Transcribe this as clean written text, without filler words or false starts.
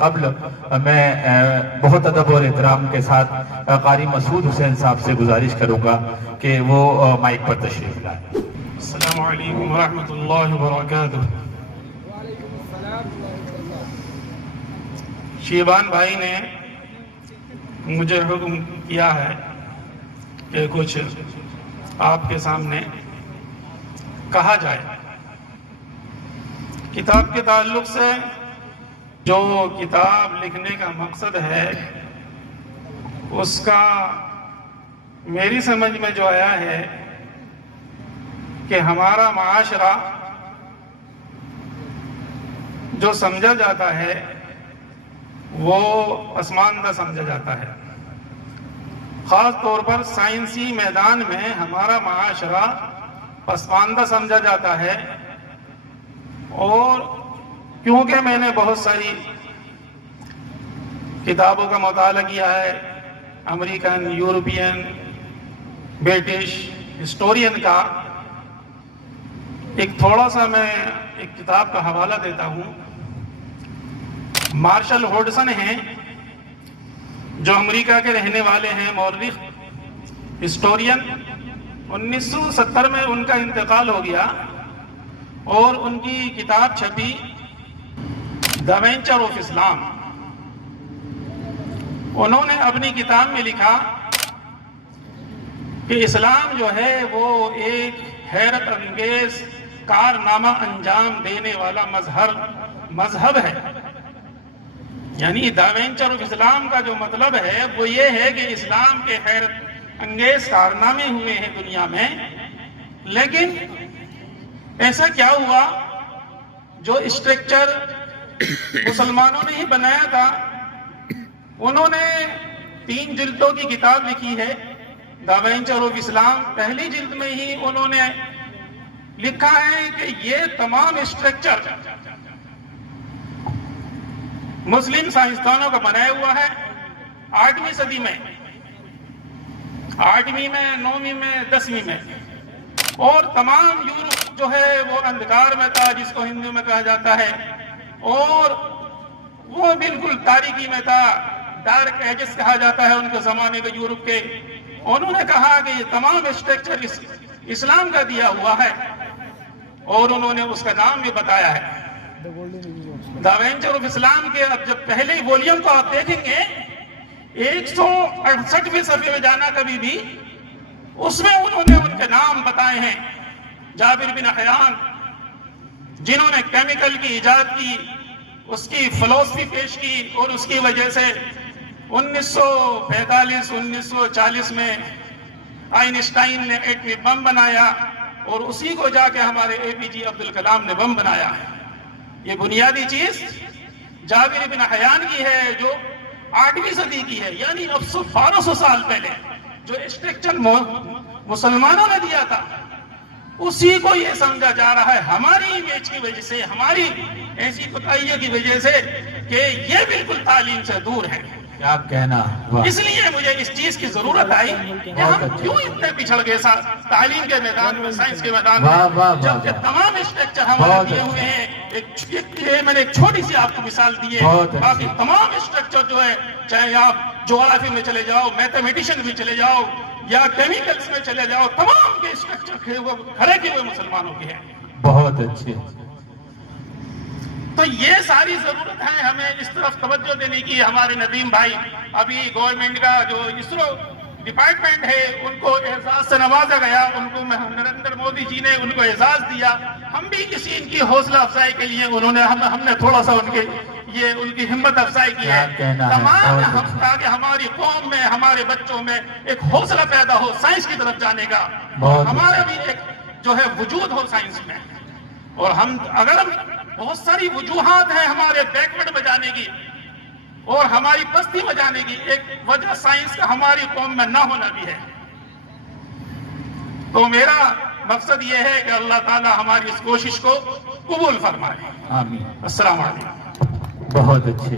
قبل میں بہت ادب اور احترام کے ساتھ قاری مسعود حسین صاحب سے گزارش کروں گا کہ وہ مائک پر تشریف لائیں۔ السلام علیکم ورحمۃ اللہ وبرکاتہ۔ شیبان بھائی نے مجھے حکم کیا ہے کہ کچھ آپ کے سامنے کہا جائے۔ کتاب کے تعلق سے جو کتاب لکھنے کا مقصد ہے اس کا میری سمجھ میں جو آیا ہے کہ ہمارا معاشرہ جو سمجھا جاتا ہے وہ پسماندہ سمجھا جاتا ہے۔ خاص طور پر سائنسی میدان میں ہمارا معاشرہ پسماندہ سمجھا جاتا ہے، اور کیونکہ میں نے بہت ساری کتابوں کا مطالعہ کیا ہے، امریکن، یورپین، برٹش ہسٹورین کا، ایک تھوڑا سا میں ایک کتاب کا حوالہ دیتا ہوں۔ مارشل ہوڈسن ہیں جو امریکہ کے رہنے والے ہیں، مورخ، ہسٹورین۔ 1970 میں ان کا انتقال ہو گیا اور ان کی کتاب چھپی دی وینچر آف اسلام۔ انہوں نے اپنی کتاب میں لکھا کہ اسلام جو ہے وہ ایک حیرت انگیز کارنامہ انجام دینے والا مذہب ہے۔ یعنی دی وینچر آف اسلام کا جو مطلب ہے وہ یہ ہے کہ اسلام کے حیرت انگیز کارنامے ہوئے ہیں دنیا میں، لیکن ایسا کیا ہوا جو اسٹرکچر مسلمانوں نے ہی بنایا تھا۔ انہوں نے 3 جلدوں کی کتاب لکھی ہے دی وینچر آف اسلام۔ پہلی جلد میں ہی انہوں نے لکھا ہے کہ یہ تمام اسٹرکچر مسلم سائنسدانوں کا بنایا ہوا ہے 8ویں صدی میں، 8ویں میں، 9ویں میں، 10ویں میں، اور تمام یورپ جو ہے وہ اندھکار میں تھا، جس کو ہندو میں کہا جاتا ہے، اور وہ بالکل تاریکی میں تھا، ڈارک ایجز کہا جاتا ہے ان کے زمانے کے یورپ کے۔ انہوں نے کہا کہ یہ تمام اسٹرکچر اسلام کا دیا ہوا ہے، اور انہوں نے اس کا نام بھی بتایا ہے دی وینچر آف اسلام کے۔ اب جب پہلے وولیوم کو آپ دیکھیں گے 168ویں صفحے میں جانا کبھی بھی، اس میں انہوں نے ان کے نام بتائے ہیں۔ جابر بن حیان، جنہوں نے کیمیکل کی ایجاد کی، اس کی فلسفی پیش کی، اور اس کی وجہ سے 1945 1940 میں آئنسٹائن نے ایٹمی بم بنایا، اور اسی کو جا کے ہمارے APJ عبدالکلام نے بم بنایا۔ یہ بنیادی چیز جابر بن حیان کی ہے جو 8ویں صدی کی ہے، یعنی اب سے 1200 سال پہلے جو اسٹرکچر مسلمانوں نے دیا تھا اسی کو یہ سمجھا جا رہا ہے ہماری امیج کی وجہ سے، ہماری ایسی کوتاہیوں کی وجہ سے، کہ یہ بالکل تعلیم سے دور ہے۔ کیا کہنا، اس لیے مجھے اس چیز کی ضرورت آئی کہ ہم کیوں اتنے پچھڑ گئے تعلیم کے میدان میں، سائنس کے میدان میں، جبکہ تمام اسٹرکچر ہمارے دیے ہوئے ہیں۔ میں نے ایک چھوٹی سی آپ کو مثال دی ہے، باقی تمام اسٹرکچر جو ہے، چاہے آپ جغرافی میں چلے جاؤ، میتھمیٹیشن میں چلے جاؤ، یا کیمیکلز میں چلے جاؤ، تمام کے اسٹرکچر کھڑے کیے ہوئے مسلمانوں کے ہیں۔ بہت اچھے۔ تو یہ ساری ضرورت ہے ہمیں اس طرف توجہ دینے کی۔ ہمارے ندیم بھائی ابھی گورنمنٹ کا جو اسرو ڈپارٹمنٹ ہے ان کو اعزاز سے نوازا گیا، ان کو نریندر مودی جی نے ان کو اعزاز دیا۔ ہم بھی کسی ان کی حوصلہ افزائی کے لیے ہم نے تھوڑا سا ان کی ہمت افزائی کی ہے، تاکہ ہماری قوم میں، ہمارے بچوں میں ایک حوصلہ پیدا ہو سائنس کی طرف جانے کا، ہمارا بھی ایک جو ہے وجود ہو سائنس میں۔ اور اگر بہت ساری وجوہات ہیں ہمارے بیکورڈ میں جانے کی اور ہماری پستی میں جانے کی، ایک وجہ سائنس کا ہماری قوم میں نہ ہونا بھی ہے۔ تو میرا مقصد یہ ہے کہ اللہ تعالی ہماری اس کوشش کو قبول فرمائے۔ آمین۔ السلام علیکم۔ بہت اچھے۔